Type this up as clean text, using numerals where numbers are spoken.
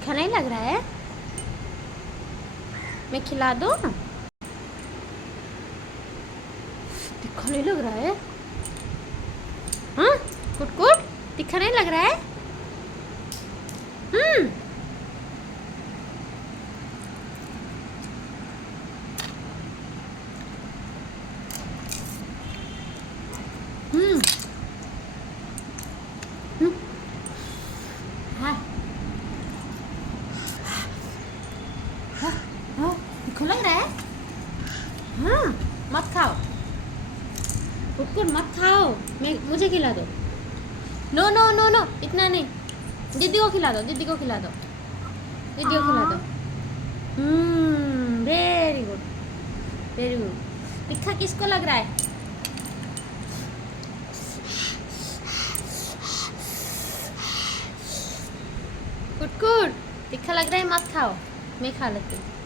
तीखा नहीं लग रहा है? मैं खिला दूँ? तीखा नहीं लग रहा है? हाँ, कुट तीखा नहीं लग रहा है? हम्म हम्म हम्म, हाँ हाँ हाँ, तीखा लग रहा है? हाँ, मत खाओ, कुट मत खाओ, मुझे खिला दो। नो नो नो नो, इतना नहीं, दीदी को खिला दो, दीदी को खिला दो, दीदी को खिला दो। Very good, very good. तीखा किसको लग रहा है? कुट तीखा लग रहा है, मत खाओ, मैं खा लेती हूँ।